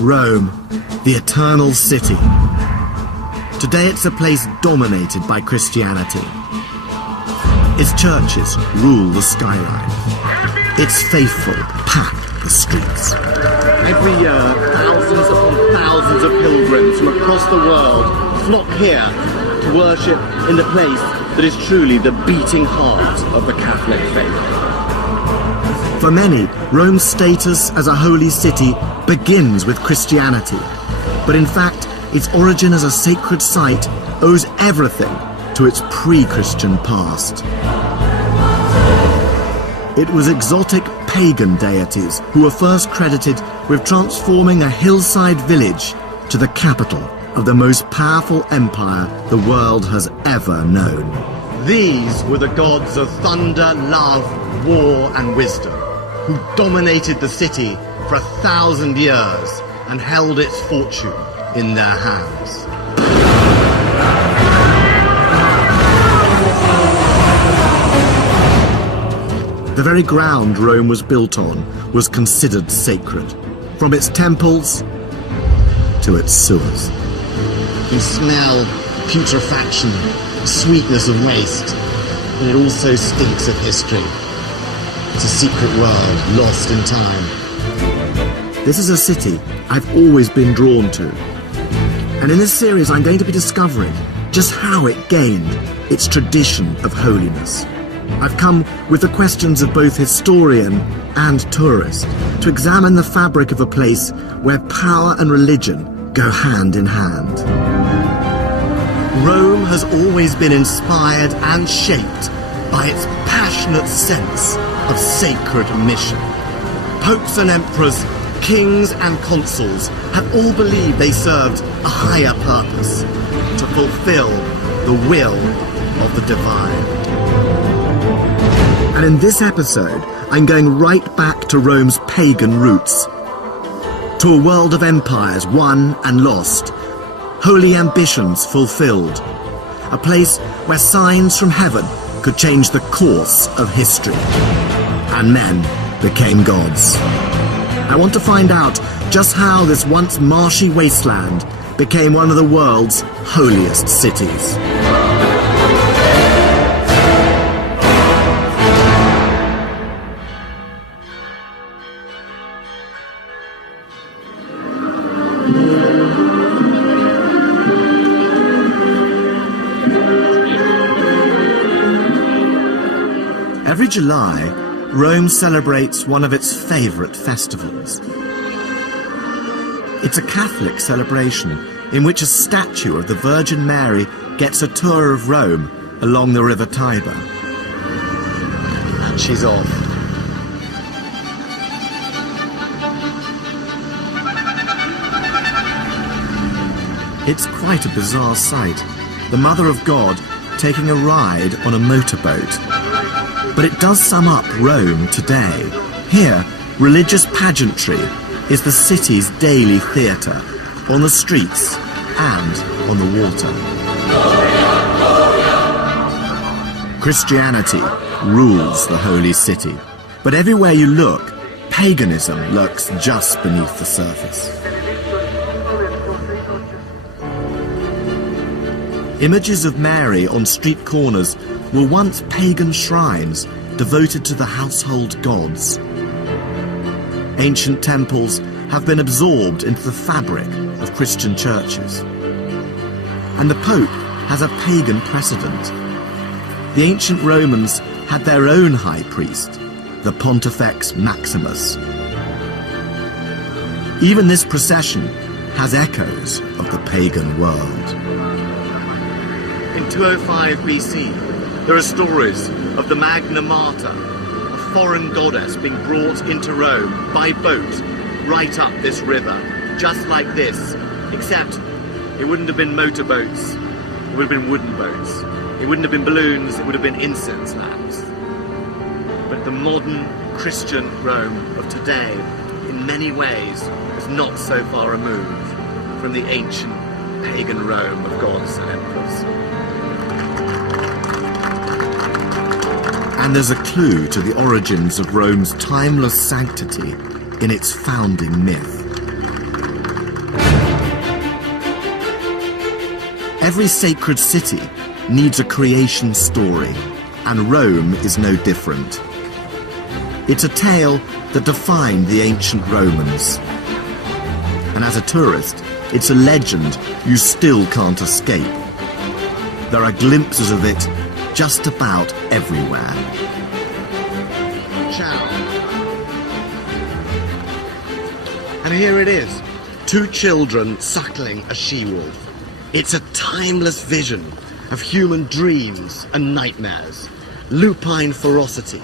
Rome, the eternal city. Today it's a place dominated by Christianity. Its churches rule the skyline. Its faithful pack the streets. Every year, thousands upon thousands of pilgrims from across the world flock here to worship in the place that is truly the beating heart of the Catholic faith. For many, Rome's status as a holy city begins with Christianity. But in fact, its origin as a sacred site owes everything to its pre-Christian past. It was exotic pagan deities who were first credited with transforming a hillside village to the capital of the most powerful empire the world has ever known. These were the gods of thunder, love, war, and wisdom, who dominated the city for 1,000 years and held its fortune in their hands. The very ground Rome was built on was considered sacred, from its temples to its sewers. You smell putrefaction, sweetness of waste, and it also stinks of history. It's a secret world lost in time. This is a city I've always been drawn to. And in this series I'm going to be discovering just how it gained its tradition of holiness. I've come with the questions of both historian and tourist to examine the fabric of a place where power and religion go hand in hand. Rome has always been inspired and shaped by its passionate sense of sacred mission. Popes and emperors, kings and consuls have all believed they served a higher purpose, to fulfill the will of the divine. And in this episode, I'm going right back to Rome's pagan roots, to a world of empires won and lost, holy ambitions fulfilled, a place where signs from heaven could change the course of history, and men became gods. I want to find out just how this once marshy wasteland became one of the world's holiest cities. Every July, Rome celebrates one of its favourite festivals. It's a Catholic celebration in which a statue of the Virgin Mary gets a tour of Rome along the River Tiber. And she's off. It's quite a bizarre sight, the Mother of God taking a ride on a motorboat. But it does sum up Rome today. Here, religious pageantry is the city's daily theatre, on the streets and on the water. Christianity rules the holy city, but everywhere you look, paganism lurks just beneath the surface. Images of Mary on street corners were once pagan shrines devoted to the household gods. Ancient temples have been absorbed into the fabric of Christian churches. And the Pope has a pagan precedent. The ancient Romans had their own high priest, the Pontifex Maximus. Even this procession has echoes of the pagan world. In 205 BC, there are stories of the Magna Mater, a foreign goddess being brought into Rome by boat right up this river, just like this, except it wouldn't have been motorboats, it would have been wooden boats. It wouldn't have been balloons, it would have been incense lamps. But the modern Christian Rome of today, in many ways, is not so far removed from the ancient pagan Rome of gods and emperors. And there's a clue to the origins of Rome's timeless sanctity in its founding myth. Every sacred city needs a creation story, and Rome is no different. It's a tale that defined the ancient Romans. And as a tourist, it's a legend you still can't escape. There are glimpses of it just about everywhere. Ciao. And here it is, 2 children suckling a she-wolf. It's a timeless vision of human dreams and nightmares. Lupine ferocity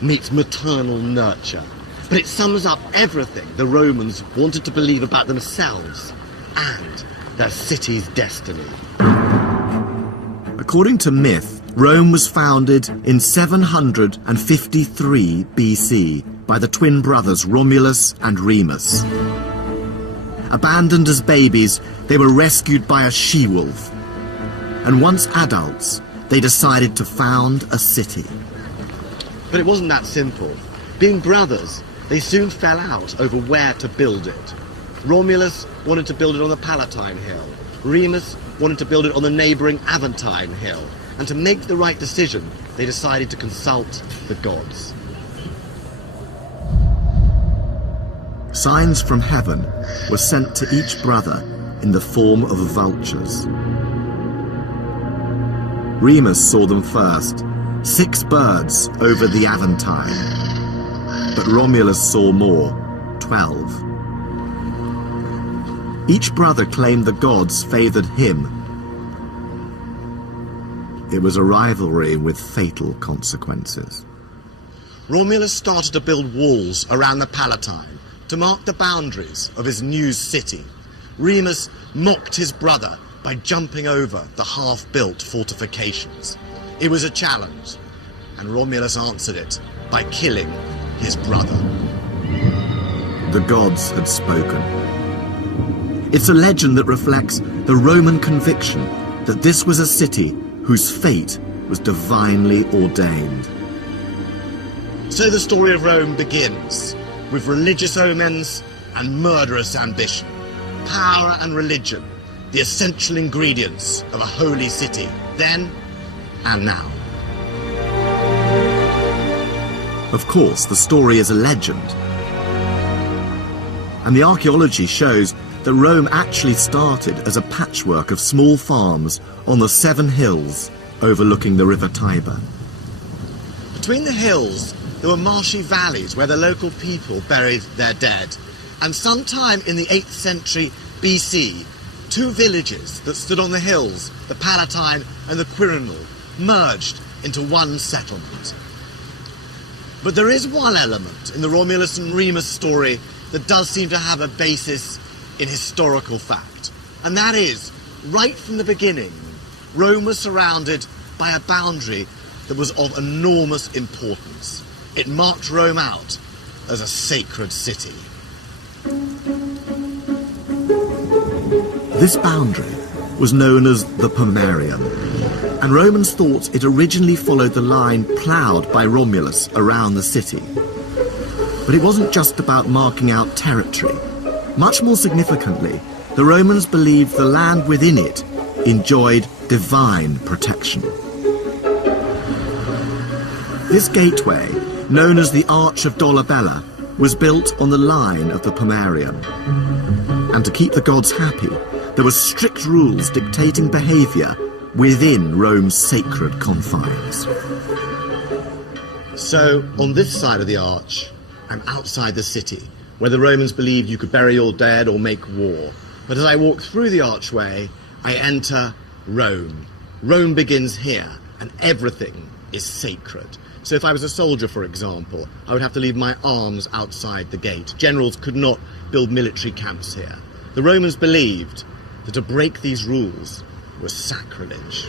meets maternal nurture. But it sums up everything the Romans wanted to believe about themselves and their city's destiny. According to myth, Rome was founded in 753 BC by the twin brothers Romulus and Remus. Abandoned as babies, they were rescued by a she-wolf. And once adults, they decided to found a city. But it wasn't that simple. Being brothers, they soon fell out over where to build it. Romulus wanted to build it on the Palatine Hill. Remus wanted to build it on the neighbouring Aventine Hill. And to make the right decision, they decided to consult the gods. Signs from heaven were sent to each brother in the form of vultures. Remus saw them first, 6 birds over the Aventine. But Romulus saw more, 12. Each brother claimed the gods favoured him. It was a rivalry with fatal consequences. Romulus started to build walls around the Palatine to mark the boundaries of his new city. Remus mocked his brother by jumping over the half-built fortifications. It was a challenge, and Romulus answered it by killing his brother. The gods had spoken. It's a legend that reflects the Roman conviction that this was a city whose fate was divinely ordained. So the story of Rome begins with religious omens and murderous ambition. Power and religion, the essential ingredients of a holy city, then and now. Of course, the story is a legend. And the archaeology shows that Rome actually started as a patchwork of small farms on the 7 hills overlooking the River Tiber. Between the hills, there were marshy valleys where the local people buried their dead. And sometime in the 8th century BC, 2 villages that stood on the hills, the Palatine and the Quirinal, merged into one settlement. But there is one element in the Romulus and Remus story that does seem to have a basis in historical fact. And that is, right from the beginning, Rome was surrounded by a boundary that was of enormous importance. It marked Rome out as a sacred city. This boundary was known as the Pomerium, and Romans thought it originally followed the line ploughed by Romulus around the city. But it wasn't just about marking out territory. Much more significantly, the Romans believed the land within it enjoyed divine protection. This gateway, known as the Arch of Dolabella, was built on the line of the Pomerium. And to keep the gods happy, there were strict rules dictating behaviour within Rome's sacred confines. So, on this side of the arch, I'm outside the city, where the Romans believed you could bury your dead or make war. But as I walk through the archway, I enter Rome. Rome begins here, and everything is sacred. So if I was a soldier, for example, I would have to leave my arms outside the gate. Generals could not build military camps here. The Romans believed that to break these rules was sacrilege.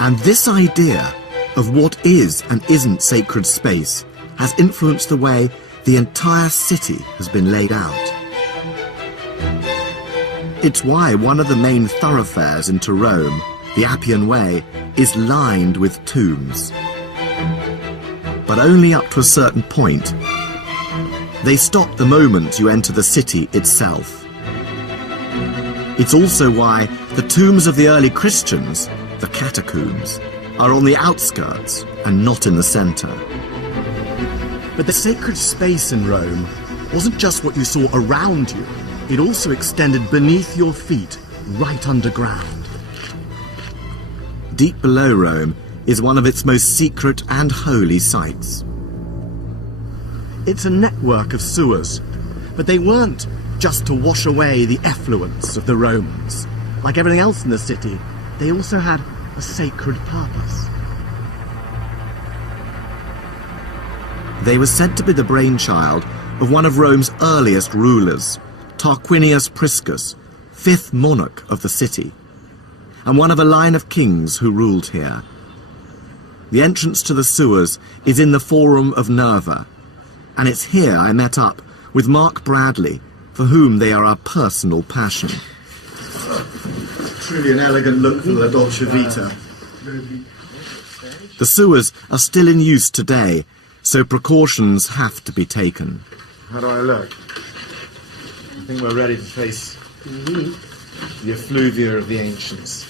And this idea of what is and isn't sacred space has influenced the way the entire city has been laid out. It's why one of the main thoroughfares into Rome, the Appian Way, is lined with tombs. but only up to a certain point. They stop the moment you enter the city itself. It's also why the tombs of the early Christians, the catacombs, are on the outskirts and not in the centre. But the sacred space in Rome wasn't just what you saw around you, it also extended beneath your feet, right underground. Deep below Rome is one of its most secret and holy sites. It's a network of sewers, but they weren't just to wash away the effluence of the Romans. Like everything else in the city, they also had a sacred purpose. They were said to be the brainchild of one of Rome's earliest rulers, Tarquinius Priscus, 5th monarch of the city, and one of a line of kings who ruled here. The entrance to the sewers is in the Forum of Nerva, and it's here I met up with Mark Bradley, for whom they are a personal passion. Truly an elegant look for the Dolce Vita. The sewers are still in use today, so precautions have to be taken. How do I look? I think we're ready to face the effluvia of the ancients.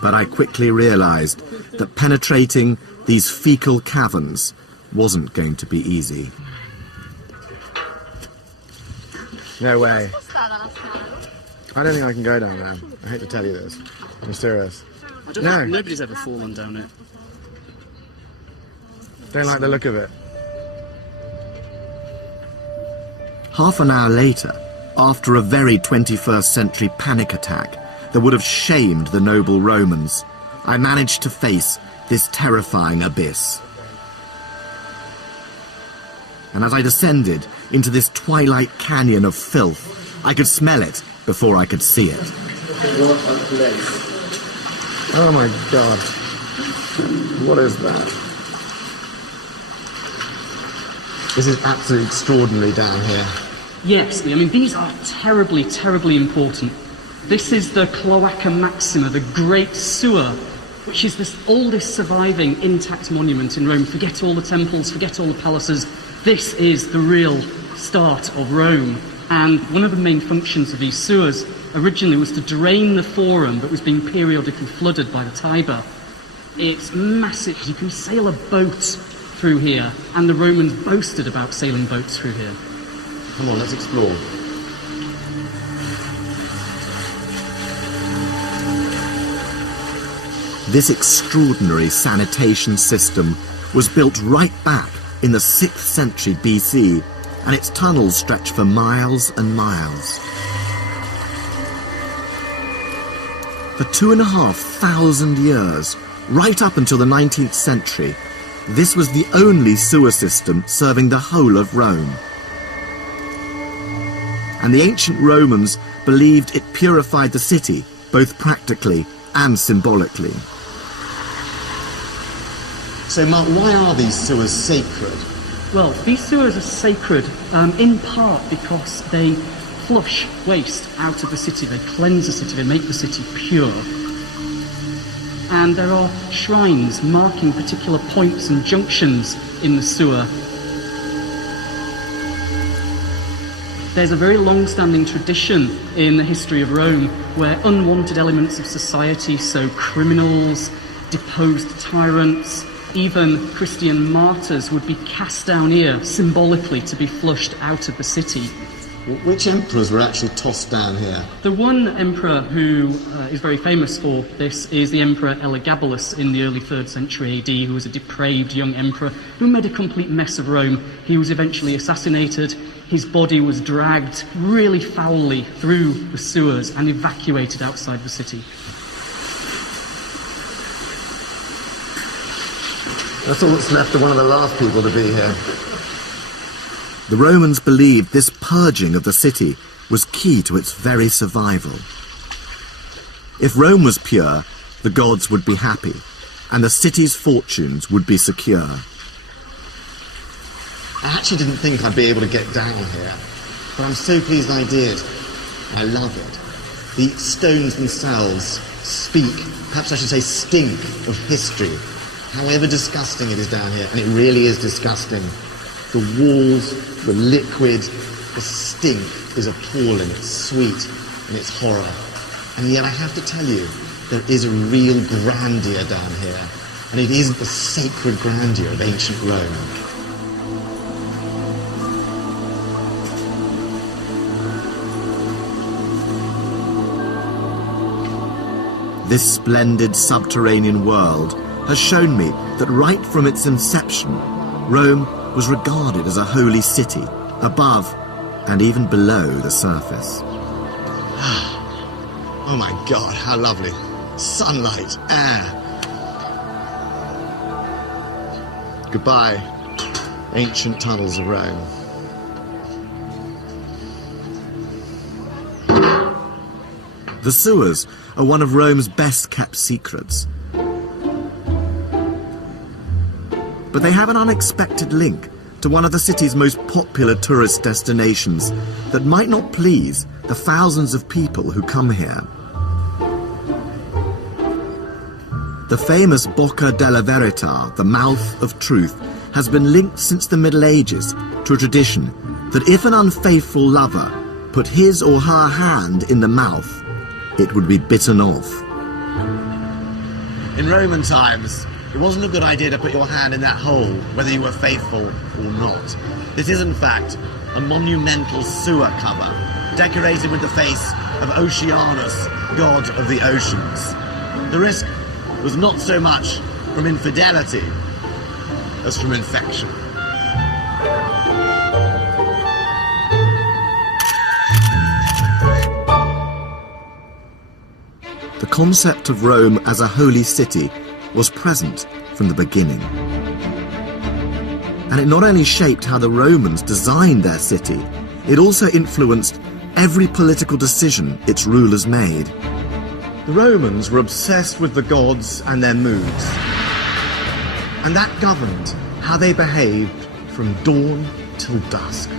But I quickly realized that penetrating these fecal caverns wasn't going to be easy. No way. I don't think I can go down there. I hate to tell you this. I'm serious. I don't think nobody's ever fallen down it. Don't like the look of it. Half an hour later, after a very 21st century panic attack that would have shamed the noble Romans, I managed to face this terrifying abyss. And as I descended into this twilight canyon of filth, I could smell it before I could see it. Oh my God. What is that? This is absolutely extraordinary down here. Yes, I mean, these are terribly, terribly important. This is the Cloaca Maxima, the Great Sewer, which is the oldest surviving intact monument in Rome. Forget all the temples, forget all the palaces. This is the real start of Rome. And one of the main functions of these sewers originally was to drain the Forum that was being periodically flooded by the Tiber. It's massive. You can sail a boat through here, and the Romans boasted about sailing boats through here. Come on, let's explore. This extraordinary sanitation system was built right back in the 6th century BC, and its tunnels stretch for miles and miles. For 2,500 years, right up until the 19th century, this was the only sewer system serving the whole of Rome. And the ancient Romans believed it purified the city, both practically and symbolically. So, Mark, why are these sewers sacred? Well, these sewers are sacred in part because they flush waste out of the city, they cleanse the city, they make the city pure. And there are shrines marking particular points and junctions in the sewer. There's a very long-standing tradition in the history of Rome where unwanted elements of society, so criminals, deposed tyrants, even Christian martyrs, would be cast down here symbolically to be flushed out of the city. Which emperors were actually tossed down here? The one emperor who is very famous for this is the Emperor Elagabalus in the early 3rd century AD, who was a depraved young emperor who made a complete mess of Rome. He was eventually assassinated. His body was dragged really foully through the sewers and evacuated outside the city. That's all that's left of one of the last people to be here. The Romans believed this purging of the city was key to its very survival. If Rome was pure, the gods would be happy, and the city's fortunes would be secure. I actually didn't think I'd be able to get down here, but I'm so pleased I did. I love it. The stones themselves speak, perhaps I should say stink, of history. however disgusting it is down here, and it really is disgusting. The walls, the liquid, the stink is appalling. It's sweet and it's horror. And yet I have to tell you, there is a real grandeur down here, and it is the sacred grandeur of ancient Rome. This splendid subterranean world has shown me that right from its inception, Rome was regarded as a holy city, above and even below the surface. Oh my God, how lovely. Sunlight, air. Goodbye, ancient tunnels of Rome. The sewers are one of Rome's best-kept secrets. But they have an unexpected link to one of the city's most popular tourist destinations that might not please the thousands of people who come here. The famous Bocca della Verità, the mouth of truth, has been linked since the Middle Ages to a tradition that if an unfaithful lover put his or her hand in the mouth, it would be bitten off. In Roman times, it wasn't a good idea to put your hand in that hole, whether you were faithful or not. This is, in fact, a monumental sewer cover, decorated with the face of Oceanus, god of the oceans. The risk was not so much from infidelity as from infection. The concept of Rome as a holy city was present from the beginning. And it not only shaped how the Romans designed their city, it also influenced every political decision its rulers made. The Romans were obsessed with the gods and their moods, and that governed how they behaved from dawn till dusk.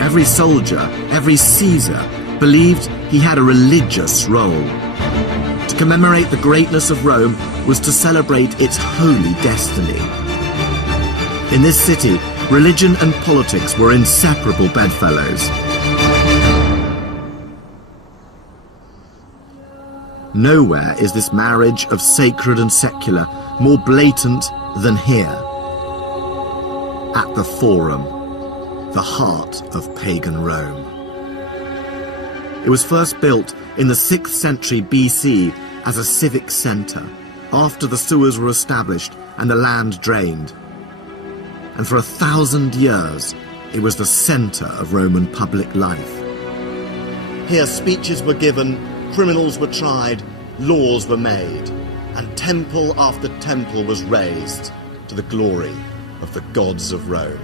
Every soldier, every Caesar, believed he had a religious role. To commemorate the greatness of Rome was to celebrate its holy destiny. In this city, religion and politics were inseparable bedfellows. Nowhere is this marriage of sacred and secular more blatant than here, at the Forum, the heart of pagan Rome. It was first built in the 6th century BC as a civic centre, after the sewers were established and the land drained. And for 1,000 years, it was the centre of Roman public life. Here speeches were given, criminals were tried, laws were made, and temple after temple was raised to the glory of the gods of Rome.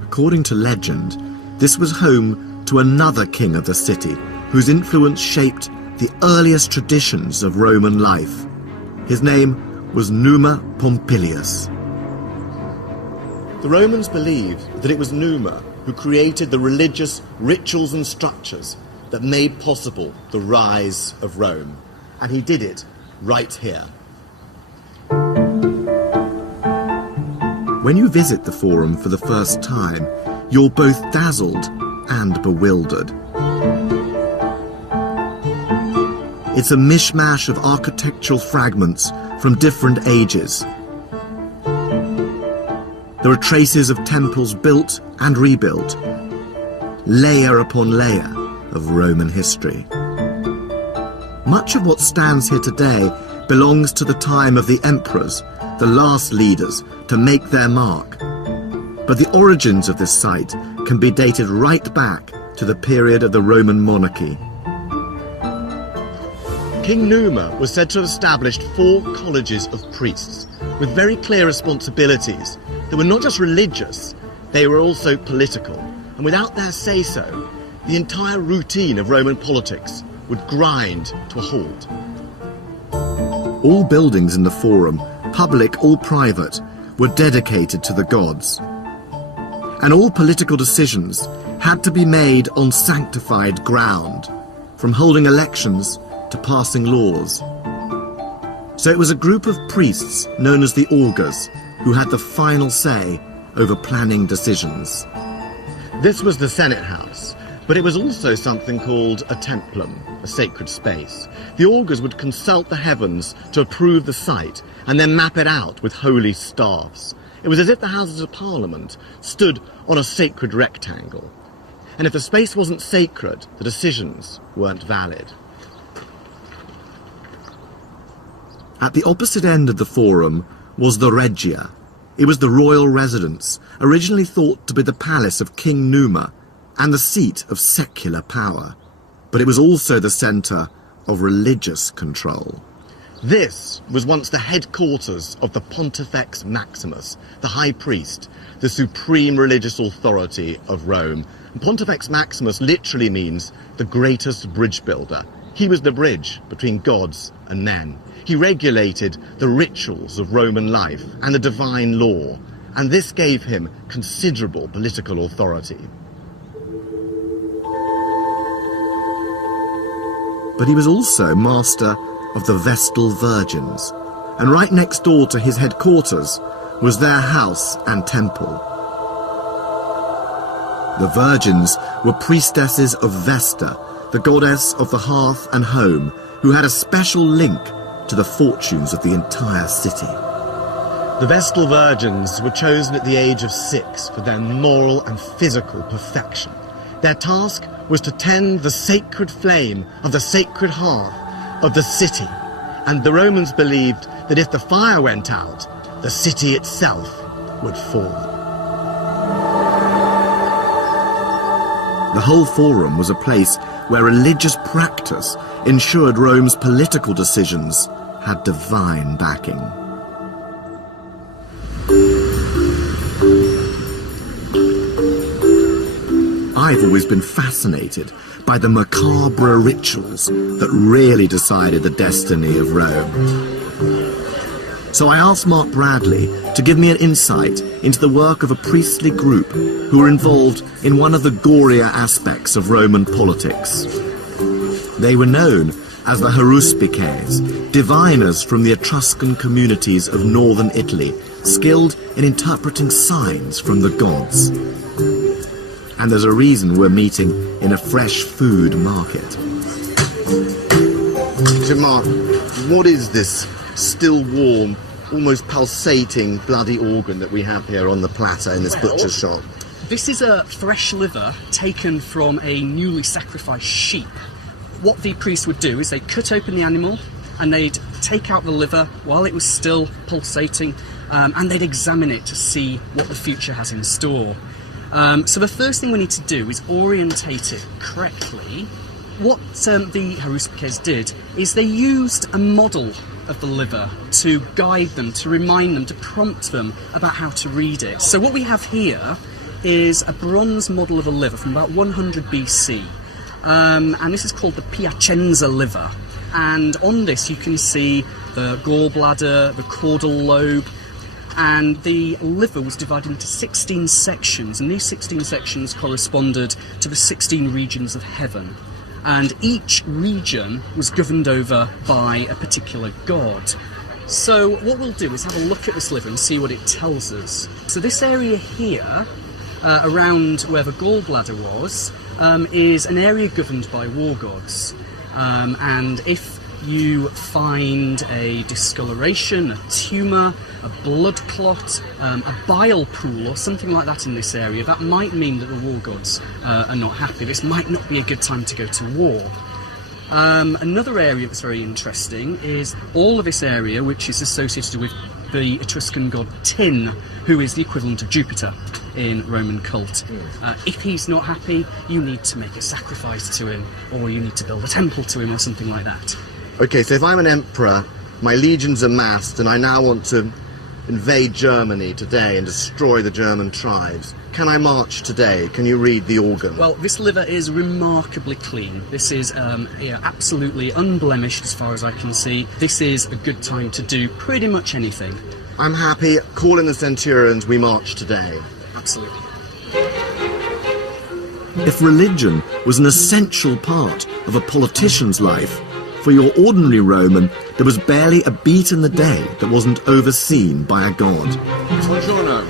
According to legend, this was home to another king of the city, whose influence shaped the earliest traditions of Roman life. His name was Numa Pompilius. The Romans believed that it was Numa who created the religious rituals and structures that made possible the rise of Rome. And he did it right here. When you visit the Forum for the first time, you're both dazzled and bewildered. It's a mishmash of architectural fragments from different ages. There are traces of temples built and rebuilt, layer upon layer of Roman history. Much of what stands here today belongs to the time of the emperors, the last leaders to make their mark. But the origins of this site can be dated right back to the period of the Roman monarchy. King Numa was said to have established 4 colleges of priests with very clear responsibilities that were not just religious, they were also political. And without their say-so, the entire routine of Roman politics would grind to a halt. All buildings in the Forum, public or private, were dedicated to the gods. And all political decisions had to be made on sanctified ground, from holding elections to passing laws. So it was a group of priests known as the augurs who had the final say over planning decisions. This was the Senate House, but it was also something called a templum, a sacred space. The augurs would consult the heavens to approve the site and then map it out with holy staffs. It was as if the Houses of Parliament stood on a sacred rectangle. And if the space wasn't sacred, the decisions weren't valid. At the opposite end of the forum was the Regia. It was the royal residence, originally thought to be the palace of King Numa and the seat of secular power. But it was also the centre of religious control. This was once the headquarters of the Pontifex Maximus, the high priest, the supreme religious authority of Rome. And Pontifex Maximus literally means the greatest bridge builder. He was the bridge between gods and men. He regulated the rituals of Roman life and the divine law, and this gave him considerable political authority. But he was also master of the Vestal Virgins, and right next door to his headquarters was their house and temple. The Virgins were priestesses of Vesta, the goddess of the hearth and home, who had a special link to the fortunes of the entire city. The Vestal Virgins were chosen at the age of 6 for their moral and physical perfection. Their task was to tend the sacred flame of the sacred hearth of the city, and the Romans believed that if the fire went out, the city itself would fall. The whole forum was a place where religious practice ensured Rome's political decisions had divine backing. I've always been fascinated by the macabre rituals that really decided the destiny of Rome. So I asked Mark Bradley to give me an insight into the work of a priestly group who were involved in one of the gorier aspects of Roman politics. They were known as the Haruspices, diviners from the Etruscan communities of northern Italy, skilled in interpreting signs from the gods. And there's a reason we're meeting in a fresh food market. So Mark, what is this still warm, almost pulsating bloody organ that we have here on the platter in this butcher's shop? This is a fresh liver taken from a newly sacrificed sheep. What the priest would do is they'd cut open the animal and they'd take out the liver while it was still pulsating, and they'd examine it to see what the future has in store. So the first thing we need to do is orientate it correctly. What the Haruspices did is they used a model of the liver to guide them, to remind them, to prompt them about how to read it. So what we have here is a bronze model of a liver from about 100 BC. And this is called the Piacenza liver. And on this you can see the gallbladder, the caudal lobe, and the liver was divided into 16 sections, and these 16 sections corresponded to the 16 regions of heaven. And each region was governed over by a particular god. So what we'll do is have a look at this liver and see what it tells us. So this area here, around where the gallbladder was, is an area governed by war gods. And if you find a discoloration, a tumour, a blood clot, a bile pool or something like that in this area, that might mean that the war gods are not happy. This might not be a good time to go to war. Another area that's very interesting is all of this area, which is associated with the Etruscan god Tin, who is the equivalent of Jupiter in Roman cult. If he's not happy, you need to make a sacrifice to him, or you need to build a temple to him or something like that. Okay, so if I'm an emperor, my legions are massed, and I now want to invade Germany today and destroy the German tribes, can I march today? Can you read the organ? Well, this liver is remarkably clean. This is absolutely unblemished as far as I can see. This is a good time to do pretty much anything. I'm happy. Call in the centurions, we march today. Absolutely. If religion was an essential part of a politician's life, For your ordinary Roman, there was barely a beat in the day that wasn't overseen by a god. Buongiorno.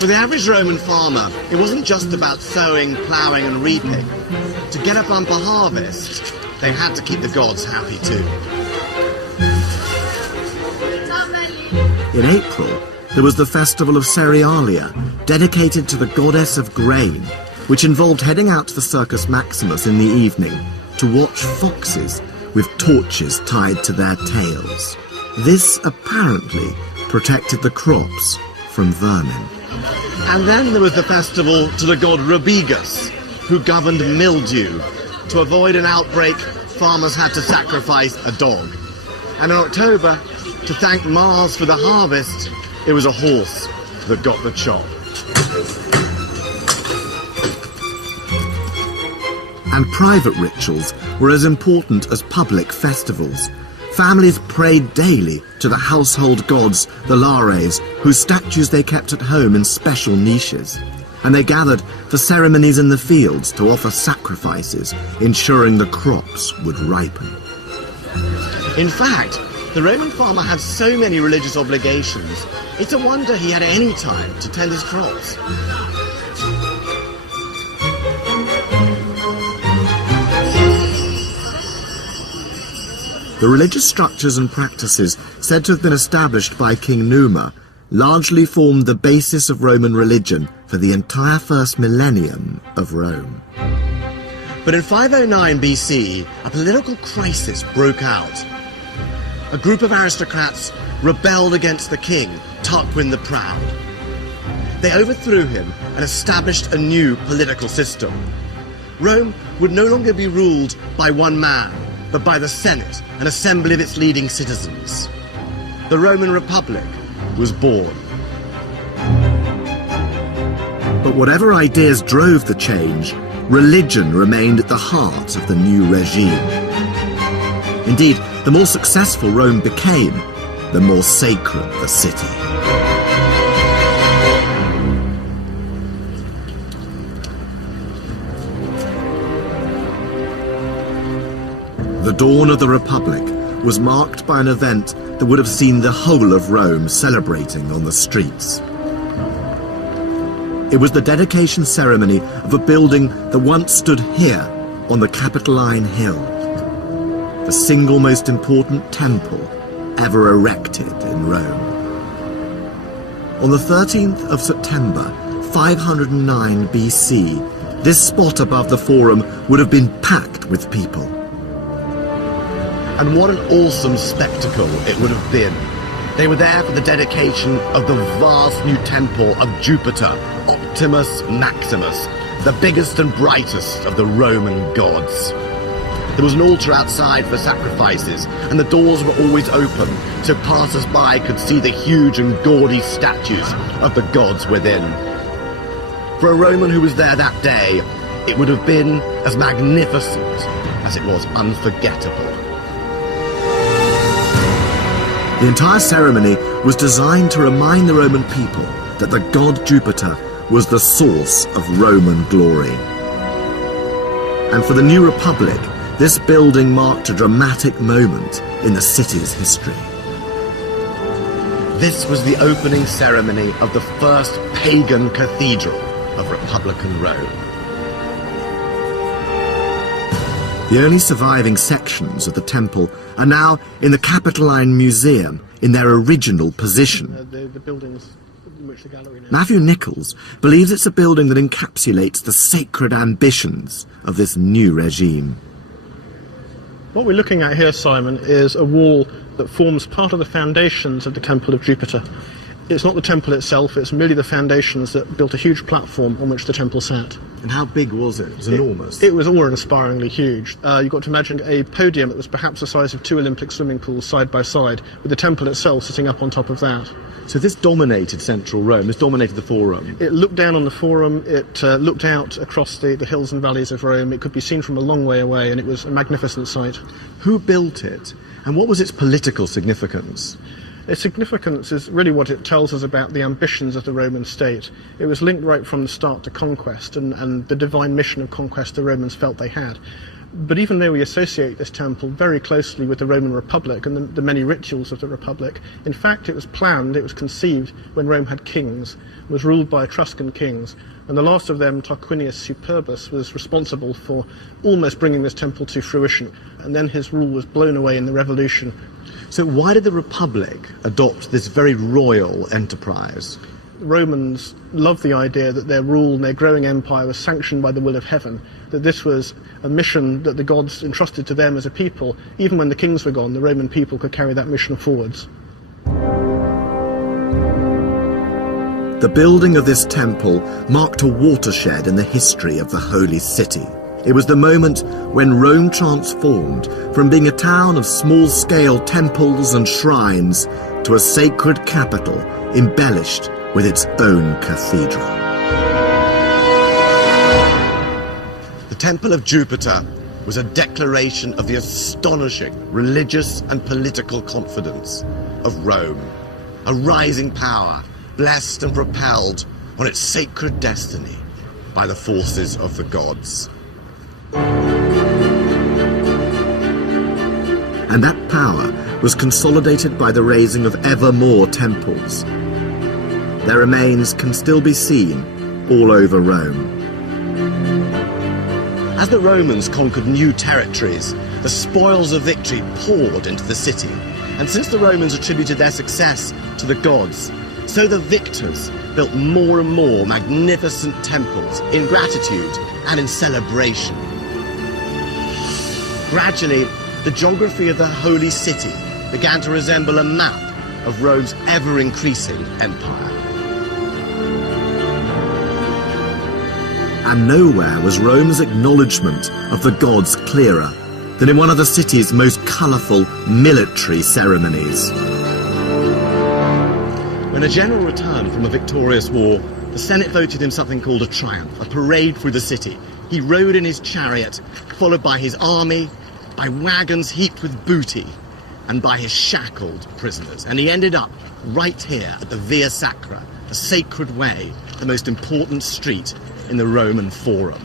For the average Roman farmer, it wasn't just about sowing, ploughing and reaping. To get a bumper harvest, they had to keep the gods happy too. In April, there was the festival of Cerealia, dedicated to the goddess of grain, which involved heading out to the Circus Maximus in the evening to watch foxes with torches tied to their tails. This apparently protected the crops from vermin. And then there was the festival to the god Rubigus, who governed mildew. To avoid an outbreak, farmers had to sacrifice a dog. And in October, to thank Mars for the harvest, it was a horse that got the chop. And private rituals were as important as public festivals. Families prayed daily to the household gods, the Lares, whose statues they kept at home in special niches. And they gathered for ceremonies in the fields to offer sacrifices, ensuring the crops would ripen. In fact, the Roman farmer had so many religious obligations, it's a wonder he had any time to tend his crops. The religious structures and practices said to have been established by King Numa largely formed the basis of Roman religion for the entire first millennium of Rome. But in 509 BC, a political crisis broke out. A group of aristocrats rebelled against the king, Tarquin the Proud. They overthrew him and established a new political system. Rome would no longer be ruled by one man, but by the Senate, an assembly of its leading citizens. The Roman Republic was born. But whatever ideas drove the change, religion remained at the heart of the new regime. Indeed, the more successful Rome became, the more sacred the city. The dawn of the Republic was marked by an event that would have seen the whole of Rome celebrating on the streets. It was the dedication ceremony of a building that once stood here on the Capitoline Hill, the single most important temple ever erected in Rome. On the 13th of September, 509 BC, this spot above the Forum would have been packed with people. And what an awesome spectacle it would have been. They were there for the dedication of the vast new temple of Jupiter, Optimus Maximus, the biggest and brightest of the Roman gods. There was an altar outside for sacrifices, and the doors were always open, so passers-by could see the huge and gaudy statues of the gods within. For a Roman who was there that day, it would have been as magnificent as it was unforgettable. The entire ceremony was designed to remind the Roman people that the god Jupiter was the source of Roman glory. And for the new Republic, this building marked a dramatic moment in the city's history. This was the opening ceremony of the first pagan cathedral of Republican Rome. The only surviving sections of the temple are now in the Capitoline Museum in their original position. The buildings in which the gallery now. Matthew Nichols believes it's a building that encapsulates the sacred ambitions of this new regime. What we're looking at here, Simon, is a wall that forms part of the foundations of the Temple of Jupiter. It's not the temple itself, it's merely the foundations that built a huge platform on which the temple sat. And how big was it? It was enormous. It was awe-inspiringly huge. You've got to imagine a podium that was perhaps the size of 2 Olympic swimming pools side by side, with the temple itself sitting up on top of that. So this dominated central Rome, this dominated the Forum. It looked down on the Forum, it looked out across the hills and valleys of Rome, it could be seen from a long way away, and it was a magnificent sight. Who built it, and what was its political significance? Its significance is really what it tells us about the ambitions of the Roman state. It was linked right from the start to conquest and the divine mission of conquest the Romans felt they had. But even though we associate this temple very closely with the Roman Republic and the many rituals of the Republic, in fact it was planned, it was conceived when Rome had kings, was ruled by Etruscan kings, and the last of them, Tarquinius Superbus, was responsible for almost bringing this temple to fruition, and then his rule was blown away in the revolution. So why did the Republic adopt this very royal enterprise? Romans loved the idea that their rule and their growing empire was sanctioned by the will of heaven, that this was a mission that the gods entrusted to them as a people. Even when the kings were gone, the Roman people could carry that mission forwards. The building of this temple marked a watershed in the history of the Holy City. It was the moment when Rome transformed from being a town of small-scale temples and shrines to a sacred capital embellished with its own cathedral. The Temple of Jupiter was a declaration of the astonishing religious and political confidence of Rome, a rising power blessed and propelled on its sacred destiny by the forces of the gods. And that power was consolidated by the raising of ever more temples. Their remains can still be seen all over Rome. As the Romans conquered new territories, the spoils of victory poured into the city. And since the Romans attributed their success to the gods, so the victors built more and more magnificent temples in gratitude and in celebration. Gradually, the geography of the Holy City began to resemble a map of Rome's ever-increasing empire. And nowhere was Rome's acknowledgement of the gods clearer than in one of the city's most colourful military ceremonies. When a general returned from a victorious war, the Senate voted him something called a triumph, a parade through the city. He rode in his chariot, followed by his army, by wagons heaped with booty, and by his shackled prisoners. And he ended up right here at the Via Sacra, the sacred way, the most important street in the Roman Forum.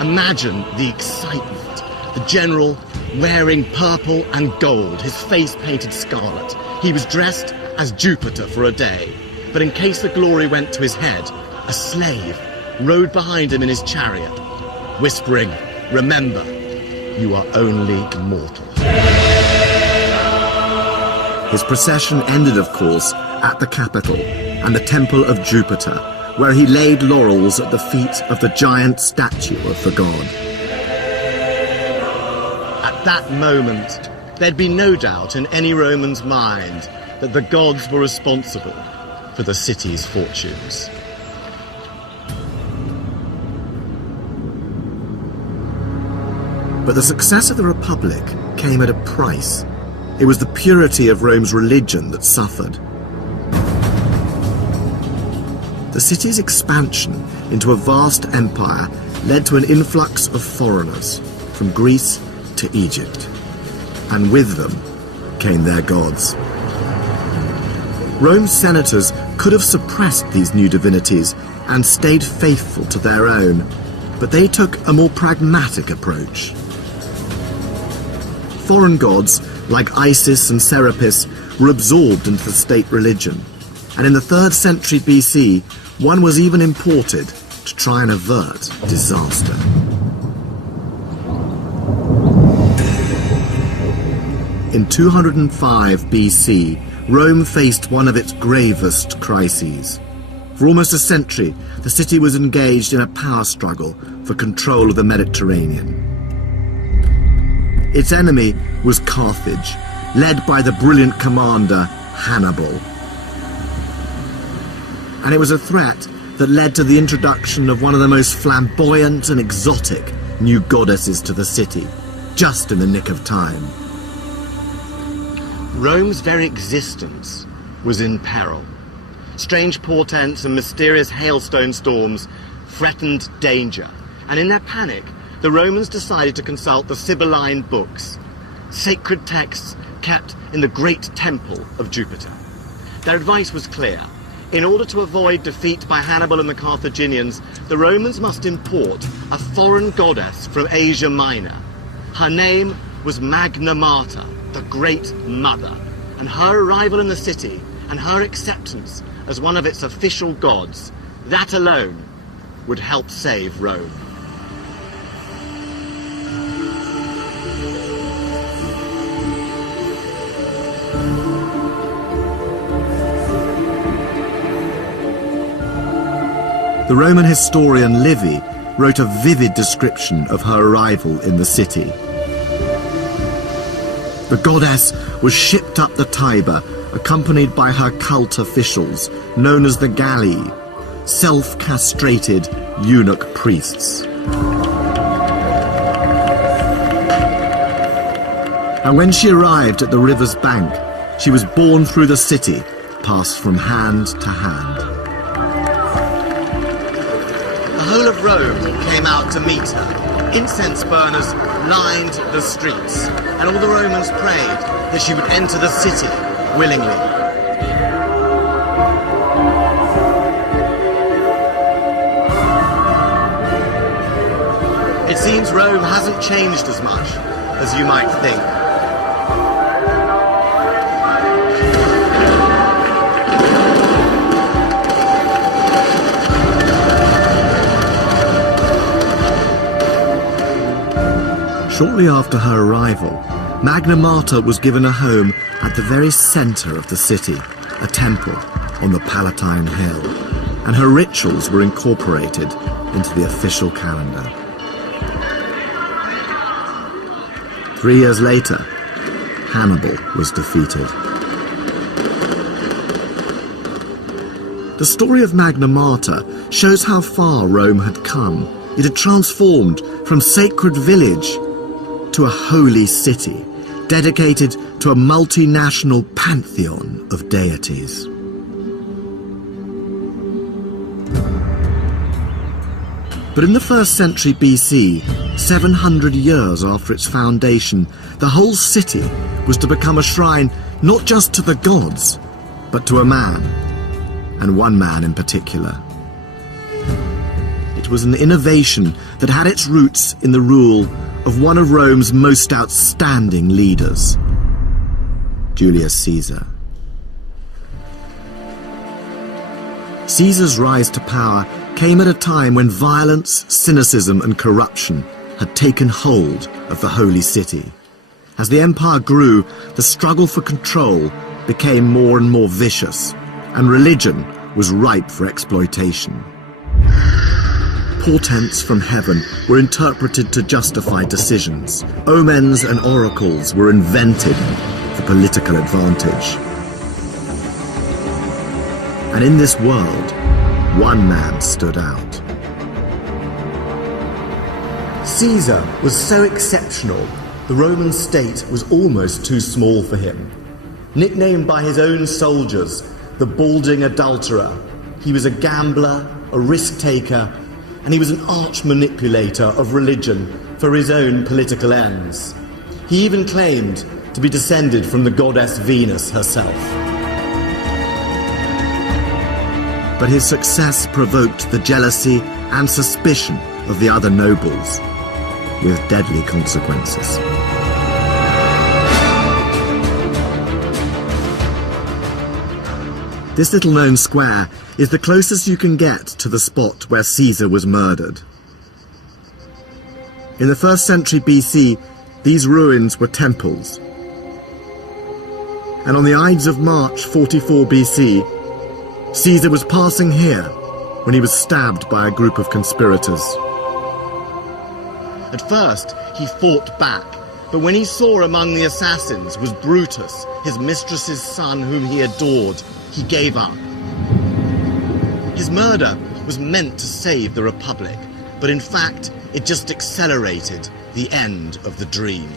Imagine the excitement. The general wearing purple and gold, his face painted scarlet. He was dressed as Jupiter for a day, but in case the glory went to his head, a slave rode behind him in his chariot, whispering, "Remember, you are only mortal." His procession ended, of course, at the Capitol and the Temple of Jupiter, where he laid laurels at the feet of the giant statue of the god. At that moment, there'd be no doubt in any Roman's mind that the gods were responsible for the city's fortunes. But the success of the Republic came at a price. It was the purity of Rome's religion that suffered. The city's expansion into a vast empire led to an influx of foreigners from Greece to Egypt, and with them came their gods. Rome's senators could have suppressed these new divinities and stayed faithful to their own, but they took a more pragmatic approach. Foreign gods like Isis and Serapis were absorbed into the state religion, and in the 3rd century BC, one was even imported to try and avert disaster. In 205 BC, Rome faced one of its gravest crises. For almost a century, the city was engaged in a power struggle for control of the Mediterranean. Its enemy was Carthage, led by the brilliant commander Hannibal. And it was a threat that led to the introduction of one of the most flamboyant and exotic new goddesses to the city, just in the nick of time. Rome's very existence was in peril. Strange portents and mysterious hailstone storms threatened danger, and in their panic, the Romans decided to consult the Sibylline books, sacred texts kept in the great temple of Jupiter. Their advice was clear. In order to avoid defeat by Hannibal and the Carthaginians, the Romans must import a foreign goddess from Asia Minor. Her name was Magna Mater, the Great Mother, and her arrival in the city and her acceptance as one of its official gods, that alone would help save Rome. The Roman historian Livy wrote a vivid description of her arrival in the city. The goddess was shipped up the Tiber, accompanied by her cult officials, known as the Galli, self-castrated eunuch priests. And when she arrived at the river's bank, she was borne through the city, passed from hand to hand. The whole of Rome came out to meet her. Incense burners lined the streets, and all the Romans prayed that she would enter the city willingly. It seems Rome hasn't changed as much as you might think. Shortly after her arrival, Magna Mater was given a home at the very centre of the city, a temple on the Palatine Hill, and her rituals were incorporated into the official calendar. 3 years later, Hannibal was defeated. The story of Magna Mater shows how far Rome had come. It had transformed from sacred village to a holy city, dedicated to a multinational pantheon of deities. But in the 1st century BC, 700 years after its foundation, the whole city was to become a shrine not just to the gods, but to a man, and one man in particular. It was an innovation that had its roots in the rule of one of Rome's most outstanding leaders, Julius Caesar. Caesar's rise to power came at a time when violence, cynicism, and corruption had taken hold of the holy city. As the empire grew, the struggle for control became more and more vicious, and religion was ripe for exploitation. Portents from heaven were interpreted to justify decisions. Omens and oracles were invented for political advantage. And in this world, one man stood out. Caesar was so exceptional, the Roman state was almost too small for him. Nicknamed by his own soldiers, the balding adulterer, he was a gambler, a risk-taker, and he was an arch-manipulator of religion for his own political ends. He even claimed to be descended from the goddess Venus herself. But his success provoked the jealousy and suspicion of the other nobles, with deadly consequences. This little-known square is the closest you can get to the spot where Caesar was murdered. In the 1st century BC, these ruins were temples. And on the Ides of March 44 BC, Caesar was passing here when he was stabbed by a group of conspirators. At first, he fought back, but when he saw among the assassins was Brutus, his mistress's son whom he adored, he gave up. His murder was meant to save the Republic, but in fact, it just accelerated the end of the dream.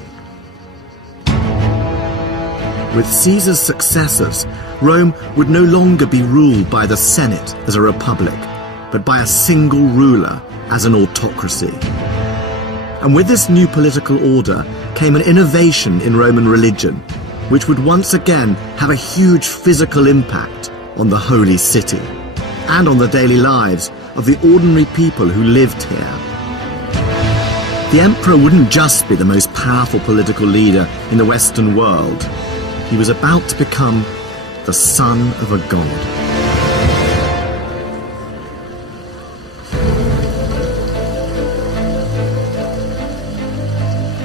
With Caesar's successors, Rome would no longer be ruled by the Senate as a republic, but by a single ruler as an autocracy. And with this new political order came an innovation in Roman religion, which would once again have a huge physical impact on the holy city and on the daily lives of the ordinary people who lived here. The emperor wouldn't just be the most powerful political leader in the Western world. He was about to become the son of a god.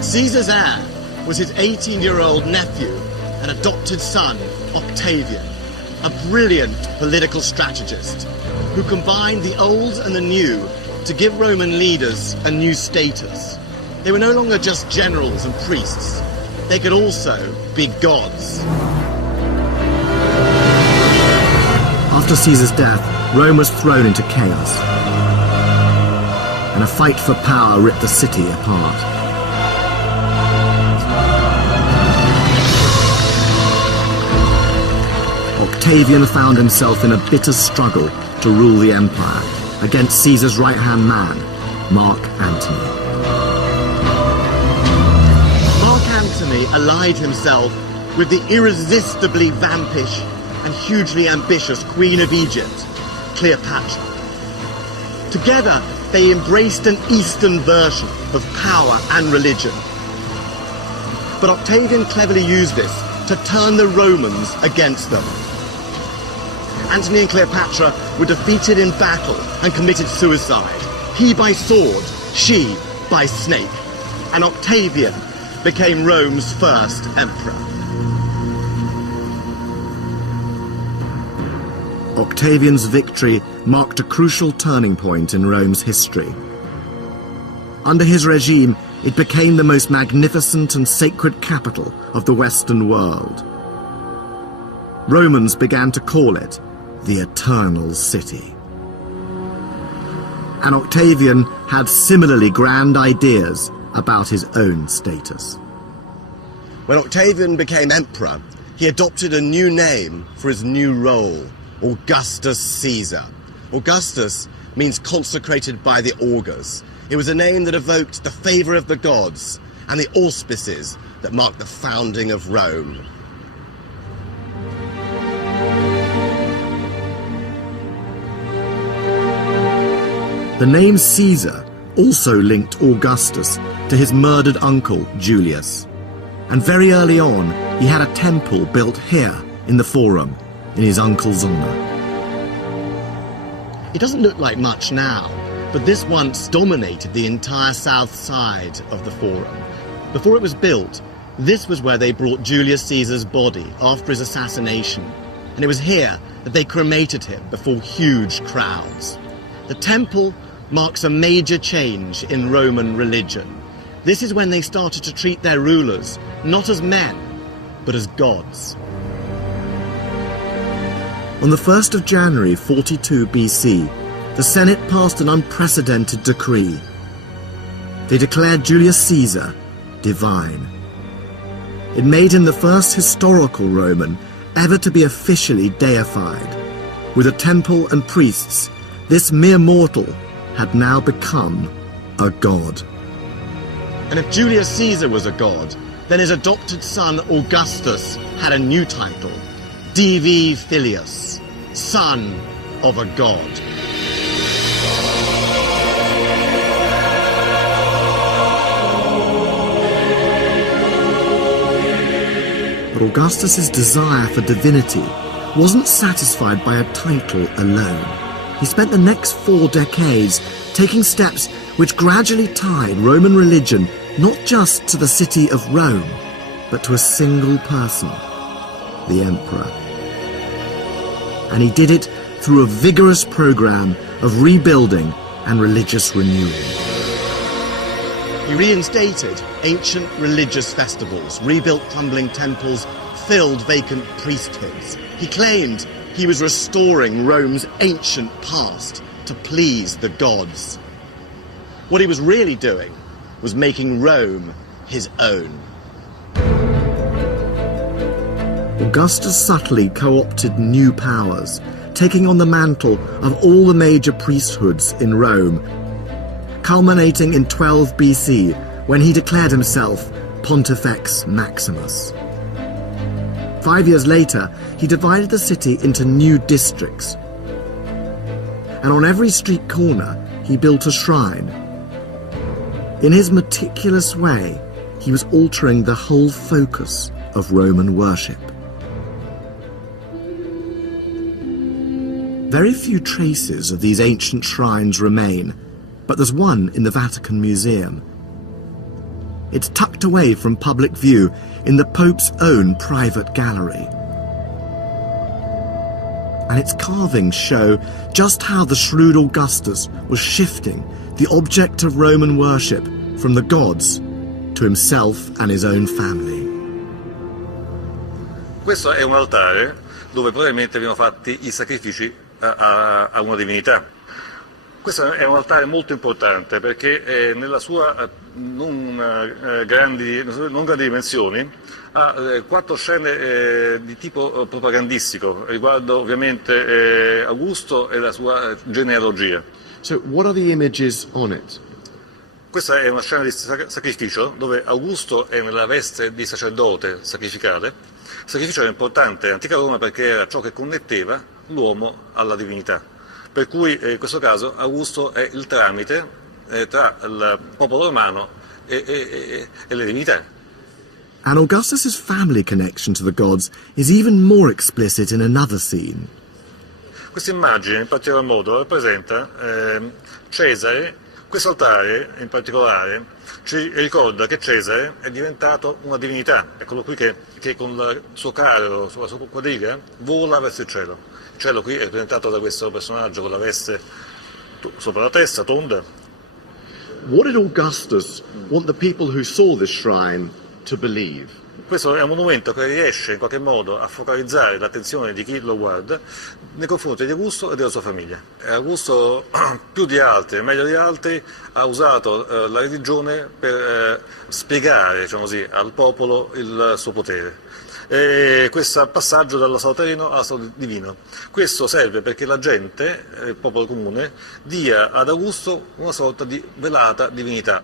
Caesar's heir was his 18-year-old nephew and adopted son, Octavian, a brilliant political strategist who combined the old and the new to give Roman leaders a new status. They were no longer just generals and priests. They could also be gods. After Caesar's death, Rome was thrown into chaos, and a fight for power ripped the city apart. Octavian found himself in a bitter struggle to rule the empire against Caesar's right-hand man, Mark Antony. Mark Antony allied himself with the irresistibly vampish and hugely ambitious Queen of Egypt, Cleopatra. Together, they embraced an Eastern version of power and religion. But Octavian cleverly used this to turn the Romans against them. Antony and Cleopatra were defeated in battle and committed suicide. He by sword, she by snake. And Octavian became Rome's first emperor. Octavian's victory marked a crucial turning point in Rome's history. Under his regime, it became the most magnificent and sacred capital of the Western world. Romans began to call it the Eternal City. And Octavian had similarly grand ideas about his own status. When Octavian became emperor, he adopted a new name for his new role, Augustus Caesar. Augustus means consecrated by the augurs. It was a name that evoked the favor of the gods and the auspices that marked the founding of Rome. The name Caesar also linked Augustus to his murdered uncle, Julius. And very early on, he had a temple built here in the Forum, in his uncle's honor. It doesn't look like much now, but this once dominated the entire south side of the Forum. Before it was built, this was where they brought Julius Caesar's body after his assassination, and it was here that they cremated him before huge crowds. The temple marks a major change in Roman religion. This is when they started to treat their rulers not as men, but as gods. On the 1st of January 42 BC, the Senate passed an unprecedented decree. They declared Julius Caesar divine. It made him the first historical Roman ever to be officially deified. With a temple and priests, this mere mortal had now become a god. And if Julius Caesar was a god, then his adopted son Augustus had a new title, Divi Filius, son of a god. But Augustus's desire for divinity wasn't satisfied by a title alone. He spent the next 4 decades taking steps which gradually tied Roman religion not just to the city of Rome, but to a single person, the emperor. And he did it through a vigorous program of rebuilding and religious renewal. He reinstated ancient religious festivals, rebuilt crumbling temples, filled vacant priesthoods. He claimed he was restoring Rome's ancient past to please the gods. What he was really doing was making Rome his own. Augustus subtly co-opted new powers, taking on the mantle of all the major priesthoods in Rome, culminating in 12 BC when he declared himself Pontifex Maximus. 5 years later, he divided the city into new districts. And on every street corner, he built a shrine. In his meticulous way, he was altering the whole focus of Roman worship. Very few traces of these ancient shrines remain, but there's one in the Vatican Museum. It's tucked away from public view in the Pope's own private gallery. And its carvings show just how the shrewd Augustus was shifting the object of Roman worship from the gods to himself and his own family. Questo è un altare dove probabilmente venivano fatti i sacrifici a una divinità. Questo è un altare molto importante perché nella sua non grandi dimensioni ha 4 scene di tipo propagandistico riguardo ovviamente Augusto e la sua genealogia. So what are the images on it? Questa è una scena di sacrificio dove Augusto è nella veste di sacerdote sacrificale. Il sacrificio era importante in antica Roma perché era ciò che connetteva l'uomo alla divinità. Per cui in questo caso Augusto è il tramite tra il popolo romano e le divinità. And Augustus's family connection to the gods is even more explicit in another scene. Questa immagine in particolar modo rappresenta Cesare. Questo altare in particolare ci ricorda che Cesare è diventato una divinità, è quello qui che con il suo carro, sulla sua quadriga, vola verso il cielo. Il cielo qui è rappresentato da questo personaggio con la veste sopra la testa, tonda. What did Augustus want the people who saw this shrine to believe? Questo è un monumento che riesce in qualche modo a focalizzare l'attenzione di chi lo guarda nei confronti di Augusto e della sua famiglia. Augusto, più di altri, meglio di altri, ha usato la religione per spiegare, diciamo così, al popolo il suo potere. E questo passaggio dallo stato terreno allo stato divino. Questo serve perché la gente, il popolo comune, dia ad Augusto una sorta di velata divinità.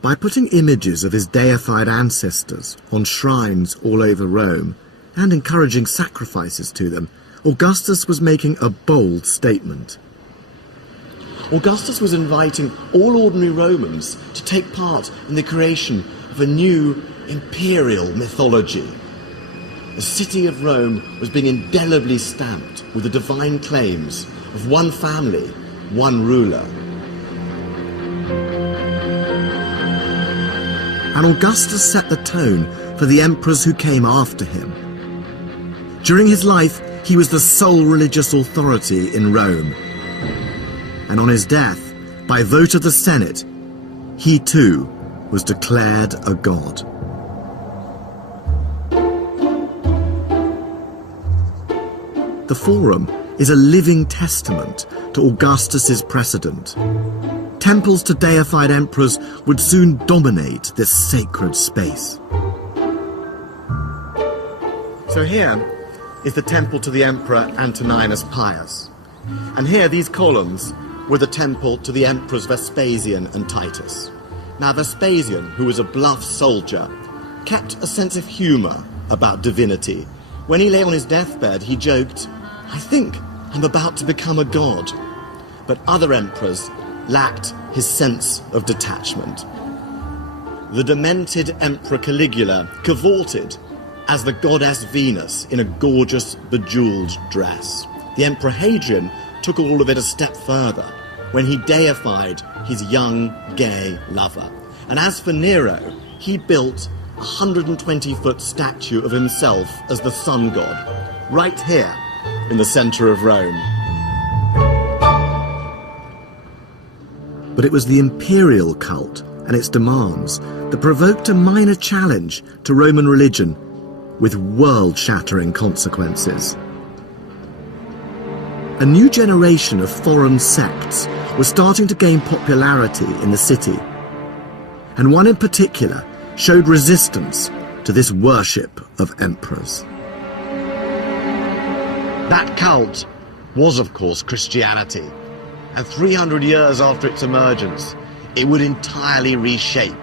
By putting images of his deified ancestors on shrines all over Rome and encouraging sacrifices to them, Augustus was making a bold statement. Augustus was inviting all ordinary Romans to take part in the creation of a new imperial mythology. The city of Rome was being indelibly stamped with the divine claims of one family, one ruler. And Augustus set the tone for the emperors who came after him. During his life, he was the sole religious authority in Rome. And on his death, by vote of the Senate, he too was declared a god. The Forum is a living testament to Augustus's precedent. Temples to deified emperors would soon dominate this sacred space. So here is the temple to the Emperor Antoninus Pius. And here, these columns were the temple to the emperors Vespasian and Titus. Now, Vespasian, who was a bluff soldier, kept a sense of humour about divinity. When he lay on his deathbed, he joked, "I think I'm about to become a god." But other emperors lacked his sense of detachment. The demented Emperor Caligula cavorted as the goddess Venus in a gorgeous, bejewelled dress. The Emperor Hadrian took all of it a step further when he deified his young, gay lover. And as for Nero, he built a 120-foot statue of himself as the sun god, right here in the centre of Rome. But it was the imperial cult and its demands that provoked a minor challenge to Roman religion with world-shattering consequences. A new generation of foreign sects was starting to gain popularity in the city, and one in particular showed resistance to this worship of emperors. That cult was, of course, Christianity. And 300 years after its emergence, it would entirely reshape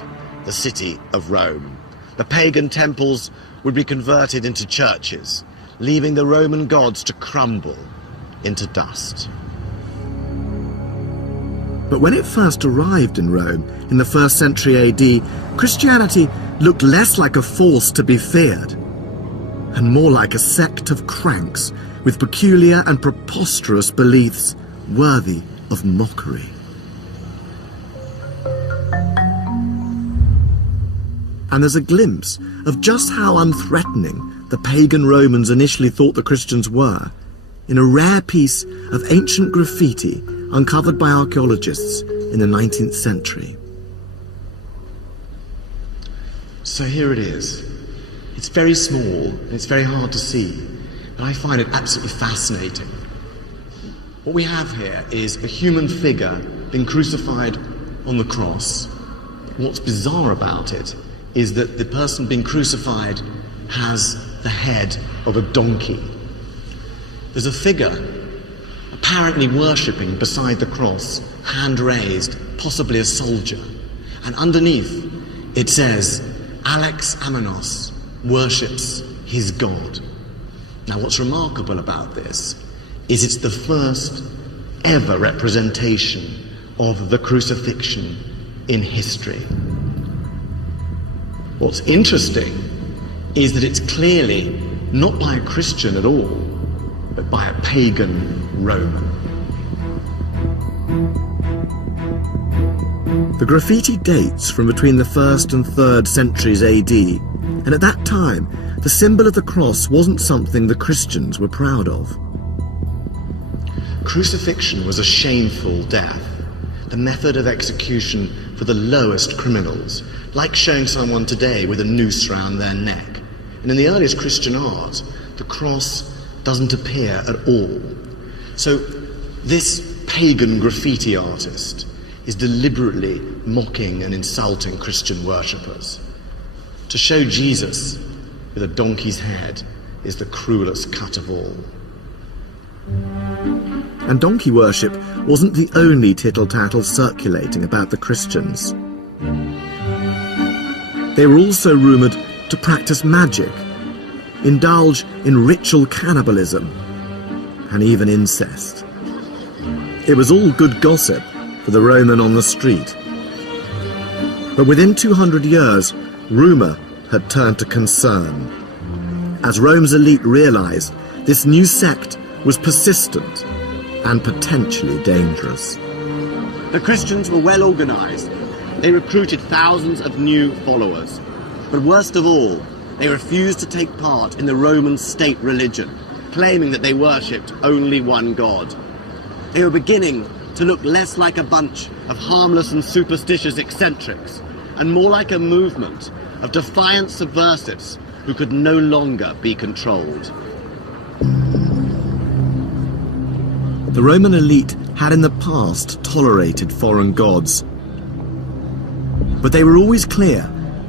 the city of Rome. The pagan temples would be converted into churches, leaving the Roman gods to crumble into dust. But when it first arrived in Rome in the 1st century AD, Christianity looked less like a force to be feared, and more like a sect of cranks with peculiar and preposterous beliefs worthy of mockery. And there's a glimpse of just how unthreatening the pagan Romans initially thought the Christians were in a rare piece of ancient graffiti uncovered by archaeologists in the 19th century. So here it is. It's very small and it's very hard to see, but I find it absolutely fascinating. What we have here is a human figure being crucified on the cross. What's bizarre about it is that the person being crucified has the head of a donkey. There's a figure apparently worshipping beside the cross, hand raised, possibly a soldier. And underneath it says, Alex Amenos worships his God. Now what's remarkable about this is it's the first ever representation of the crucifixion in history. What's interesting is that it's clearly not by a Christian at all, but by a pagan Roman. The graffiti dates from between the 1st and 3rd centuries AD, and at that time, the symbol of the cross wasn't something the Christians were proud of. Crucifixion was a shameful death, the method of execution for the lowest criminals, like showing someone today with a noose round their neck. And in the earliest Christian art, the cross doesn't appear at all. So this pagan graffiti artist is deliberately mocking and insulting Christian worshippers. To show Jesus with a donkey's head is the cruelest cut of all. And donkey worship wasn't the only tittle-tattle circulating about the Christians. They were also rumoured to practice magic, indulge in ritual cannibalism, and even incest. It was all good gossip for the Roman on the street. But within 200 years, rumour had turned to concern, as Rome's elite realised this new sect was persistent and potentially dangerous. The Christians were well organised. They recruited thousands of new followers. But worst of all, they refused to take part in the Roman state religion, claiming that they worshipped only one god. They were beginning to look less like a bunch of harmless and superstitious eccentrics, and more like a movement of defiant subversives who could no longer be controlled. The Roman elite had in the past tolerated foreign gods, but they were always clear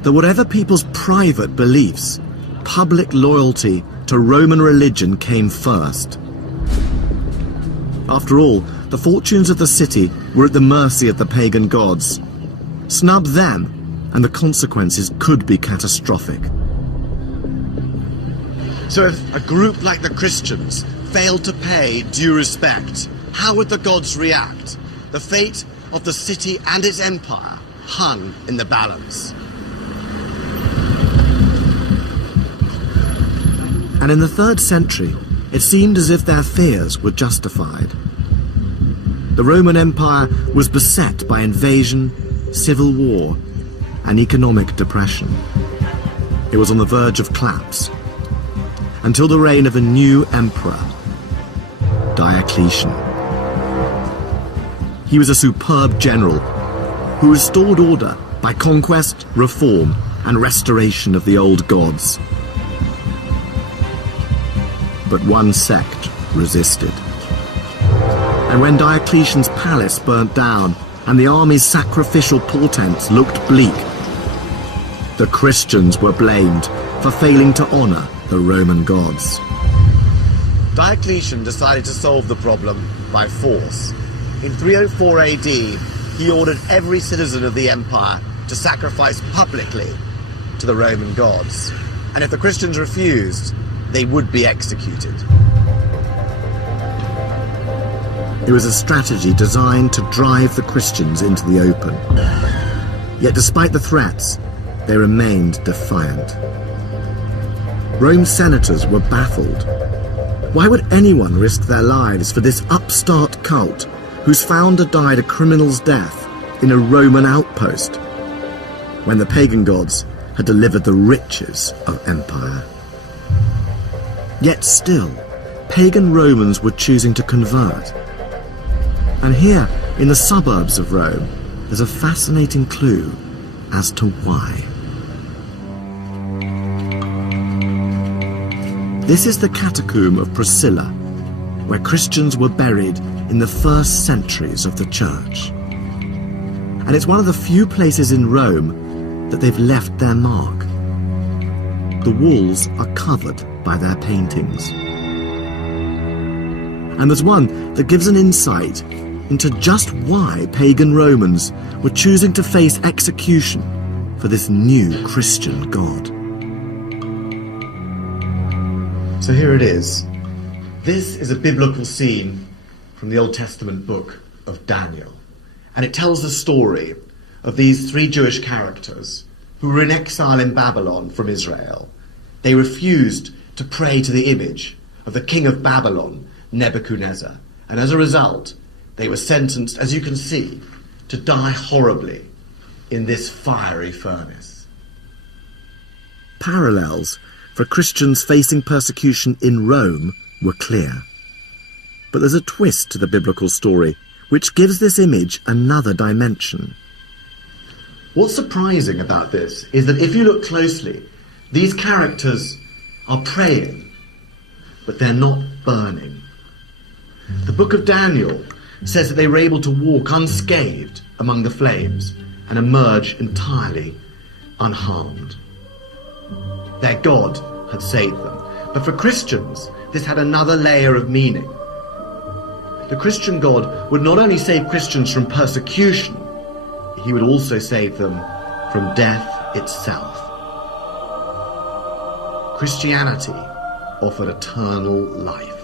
that whatever people's private beliefs, public loyalty to Roman religion came first. After all, the fortunes of the city were at the mercy of the pagan gods. Snub them, and the consequences could be catastrophic. So if a group like the Christians failed to pay due respect, how would the gods react? The fate of the city and its empire hung in the balance. And in the 3rd century, it seemed as if their fears were justified. The Roman Empire was beset by invasion, civil war, and economic depression. It was on the verge of collapse, until the reign of a new emperor, Diocletian. He was a superb general who restored order by conquest, reform, and restoration of the old gods. But one sect resisted. And when Diocletian's palace burnt down and the army's sacrificial portents looked bleak, the Christians were blamed for failing to honour the Roman gods. Diocletian decided to solve the problem by force. In 304 AD, he ordered every citizen of the empire to sacrifice publicly to the Roman gods. and if the Christians refused, they would be executed. It was a strategy designed to drive the Christians into the open. Yet despite the threats, they remained defiant. Rome's senators were baffled. Why would anyone risk their lives for this upstart cult whose founder died a criminal's death in a Roman outpost, when the pagan gods had delivered the riches of empire? Yet still, pagan Romans were choosing to convert. And here, in the suburbs of Rome, there's a fascinating clue as to why. This is the catacomb of Priscilla, where Christians were buried in the first centuries of the church. And it's one of the few places in Rome that they've left their mark. The walls are covered by their paintings. And there's one that gives an insight into just why pagan Romans were choosing to face execution for this new Christian god. So here it is. This is a biblical scene from the Old Testament book of Daniel. And it tells the story of these three Jewish characters who were in exile in Babylon from Israel. They refused to pray to the image of the king of Babylon, Nebuchadnezzar. And as a result, they were sentenced, as you can see, to die horribly in this fiery furnace. Parallels for Christians facing persecution in Rome were clear. But there's a twist to the biblical story which gives this image another dimension. What's surprising about this is that if you look closely, these characters are praying, but they're not burning. The book of Daniel says that they were able to walk unscathed among the flames and emerge entirely unharmed. Their God had saved them. But for Christians, this had another layer of meaning. The Christian God would not only save Christians from persecution, he would also save them from death itself. Christianity offered eternal life.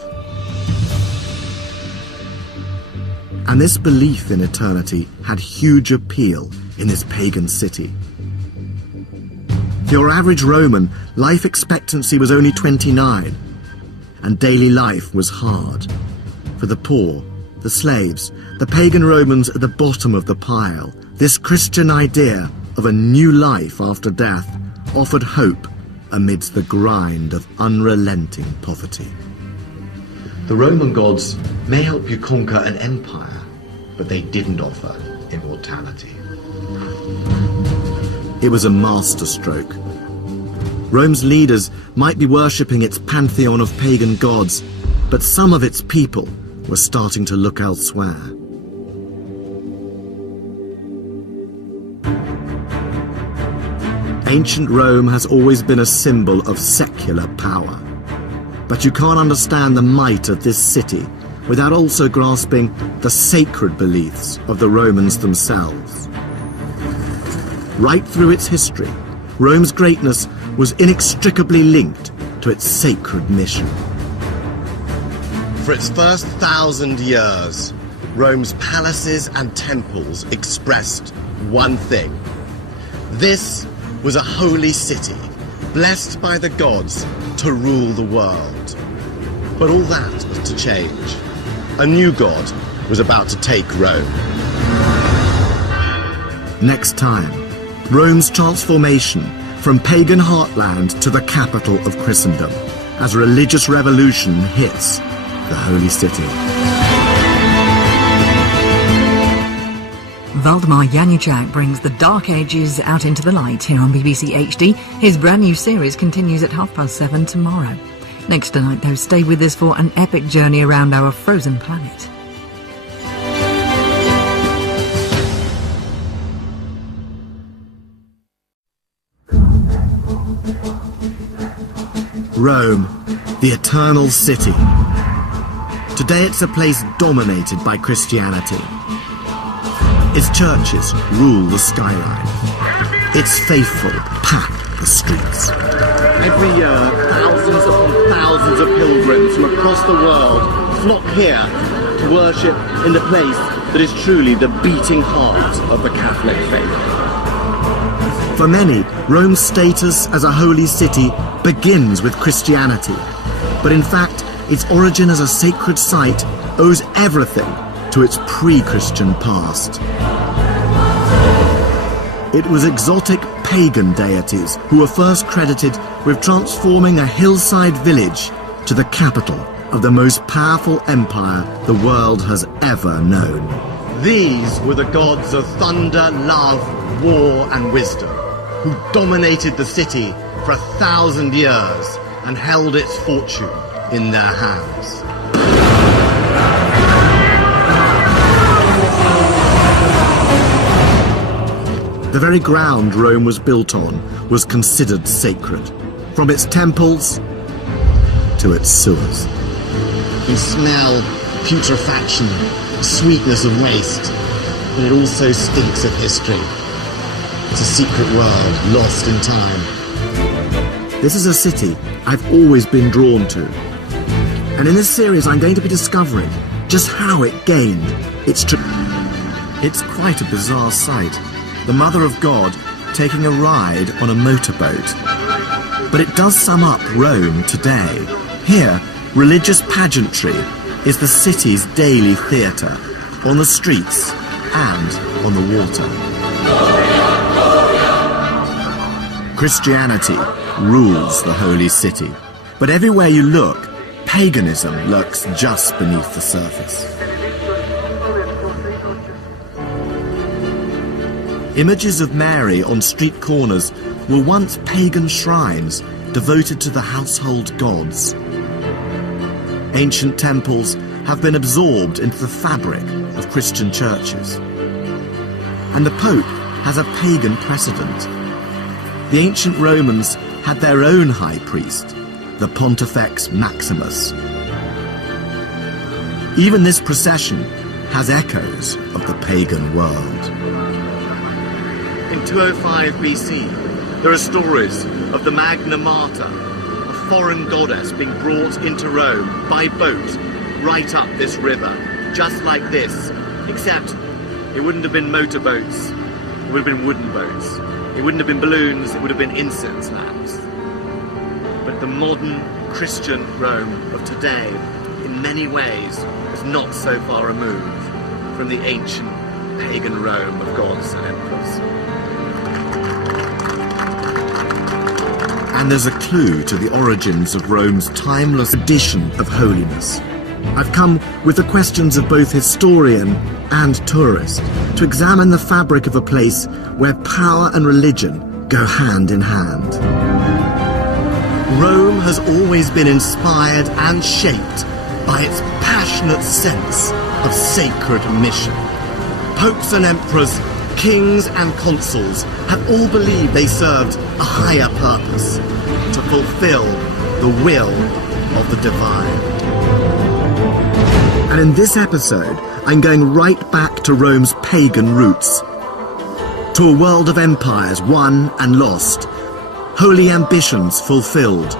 And this belief in eternity had huge appeal in this pagan city. For your average Roman, life expectancy was only 29, and daily life was hard. For the poor, the slaves, the pagan Romans at the bottom of the pile, this Christian idea of a new life after death offered hope amidst the grind of unrelenting poverty. The Roman gods may help you conquer an empire, but they didn't offer immortality. It was a masterstroke. Rome's leaders might be worshipping its pantheon of pagan gods, but some of its people were starting to look elsewhere. Ancient Rome has always been a symbol of secular power. But you can't understand the might of this city without also grasping the sacred beliefs of the Romans themselves. Right through its history, Rome's greatness was inextricably linked to its sacred mission. For its first 1,000 years, Rome's palaces and temples expressed one thing. This was a holy city, blessed by the gods to rule the world. But all that was to change. A new god was about to take Rome. Next time, Rome's transformation from pagan heartland to the capital of Christendom, as religious revolution hits the holy city. Valdemar Januchak brings the Dark Ages out into the light here on BBC HD. His brand new series continues at 7:30 tomorrow. Next tonight, though, stay with us for an epic journey around our frozen planet. Rome, the eternal city. Today it's a place dominated by Christianity. Its churches rule the skyline. its faithful pack the streets. Every year, thousands upon thousands of pilgrims from across the world flock here to worship in the place that is truly the beating heart of the Catholic faith. For many, Rome's status as a holy city begins with Christianity. But in fact, its origin as a sacred site owes everything to its pre-Christian past. It was exotic pagan deities who were first credited with transforming a hillside village to the capital of the most powerful empire the world has ever known. These were the gods of thunder, love, war, and wisdom, who dominated the city for 1,000 years and held its fortune in their hands. The very ground Rome was built on was considered sacred, from its temples to its sewers. You smell putrefaction, the sweetness of waste, but it also stinks of history. It's a secret world lost in time. This is a city I've always been drawn to. And in this series I'm going to be discovering just how it gained its It's quite a bizarre sight. The Mother of God taking a ride on a motorboat. But it does sum up Rome today. Here, religious pageantry is the city's daily theatre, on the streets and on the water. Christianity rules the holy city, but everywhere you look, paganism lurks just beneath the surface. Images of Mary on street corners were once pagan shrines devoted to the household gods. Ancient temples have been absorbed into the fabric of Christian churches. And the Pope has a pagan precedent. The ancient Romans had their own high priest, the Pontifex Maximus. Even this procession has echoes of the pagan world. In 205 BC, there are stories of the Magna Mater, a foreign goddess being brought into Rome by boat right up this river, just like this, except it wouldn't have been motorboats, it would have been wooden boats. It wouldn't have been balloons, it would have been incense lamps. But the modern Christian Rome of today, in many ways, is not so far removed from the ancient pagan Rome of gods and emperors. And there's a clue to the origins of Rome's timeless tradition of holiness. I've come with the questions of both historian and tourist to examine the fabric of a place where power and religion go hand in hand. Rome has always been inspired and shaped by its passionate sense of sacred mission. Popes and emperors, kings and consuls have all believed they served a higher purpose, to fulfill the will of the divine. And in this episode, I'm going right back to Rome's pagan roots, to a world of empires won and lost, holy ambitions fulfilled,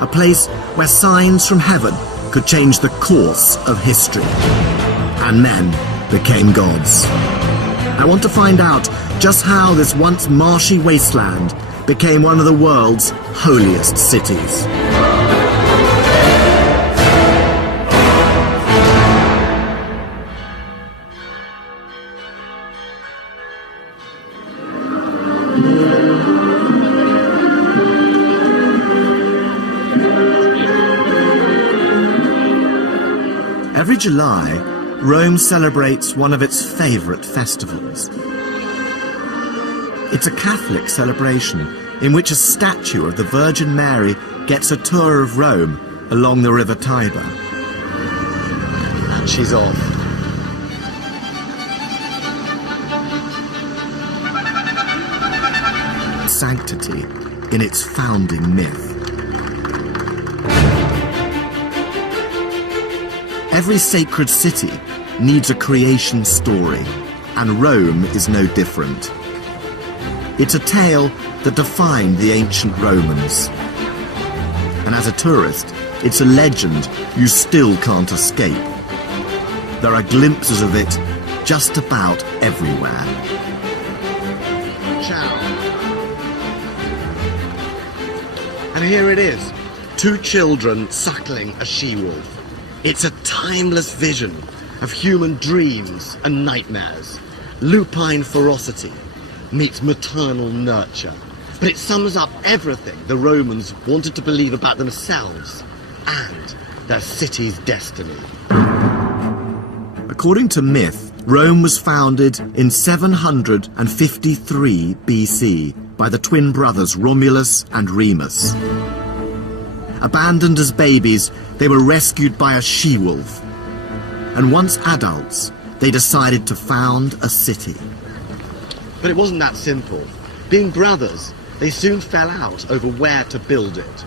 a place where signs from heaven could change the course of history, and men became gods. I want to find out just how this once marshy wasteland became one of the world's holiest cities. Every July, Rome celebrates one of its favourite festivals. It's a Catholic celebration in which a statue of the Virgin Mary gets a tour of Rome along the River Tiber. And she's off. Sanctity in its founding myth. Every sacred city needs a creation story, and Rome is no different. It's a tale that defined the ancient Romans. And as a tourist, it's a legend you still can't escape. There are glimpses of it just about everywhere. Ciao. And here it is, 2 children suckling a she-wolf. It's a timeless vision of human dreams and nightmares. Lupine ferocity meets maternal nurture. But it sums up everything the Romans wanted to believe about themselves and their city's destiny. According to myth, Rome was founded in 753 BC by the twin brothers Romulus and Remus. Abandoned as babies, they were rescued by a she-wolf. And once adults, they decided to found a city. But it wasn't that simple. Being brothers, they soon fell out over where to build it.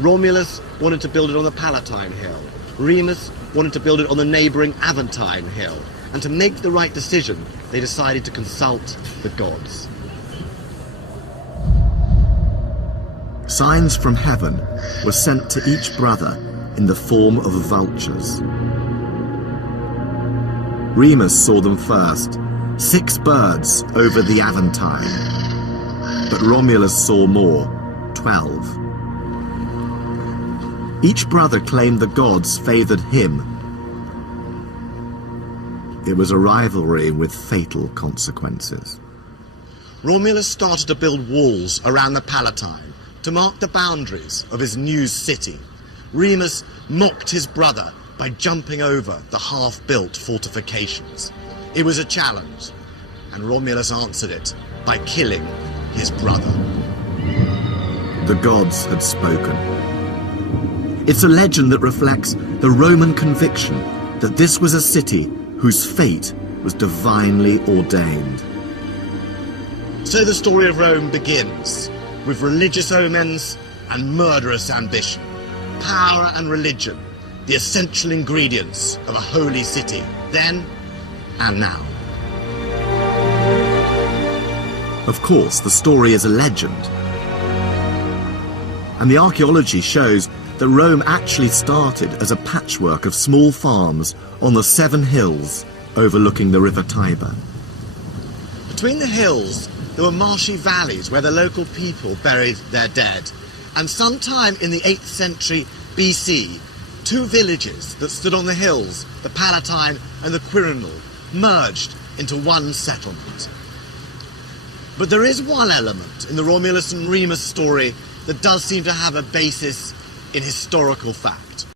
Romulus wanted to build it on the Palatine Hill. Remus wanted to build it on the neighbouring Aventine Hill. And to make the right decision, they decided to consult the gods. Signs from heaven were sent to each brother in the form of vultures. Remus saw them first, 6 birds over the Aventine. But Romulus saw more, 12. Each brother claimed the gods favoured him. It was a rivalry with fatal consequences. Romulus started to build walls around the Palatine to mark the boundaries of his new city. Remus mocked his brother by jumping over the half-built fortifications. It was a challenge, and Romulus answered it by killing his brother. The gods had spoken. It's a legend that reflects the Roman conviction that this was a city whose fate was divinely ordained. So the story of Rome begins with religious omens and murderous ambition. Power and religion, the essential ingredients of a holy city, then and now. Of course, the story is a legend. And the archaeology shows that Rome actually started as a patchwork of small farms on the 7 hills overlooking the River Tiber. Between the hills, there were marshy valleys where the local people buried their dead. And sometime in the 8th century BC, 2 villages that stood on the hills, the Palatine and the Quirinal, merged into one settlement. But there is one element in the Romulus and Remus story that does seem to have a basis in historical fact.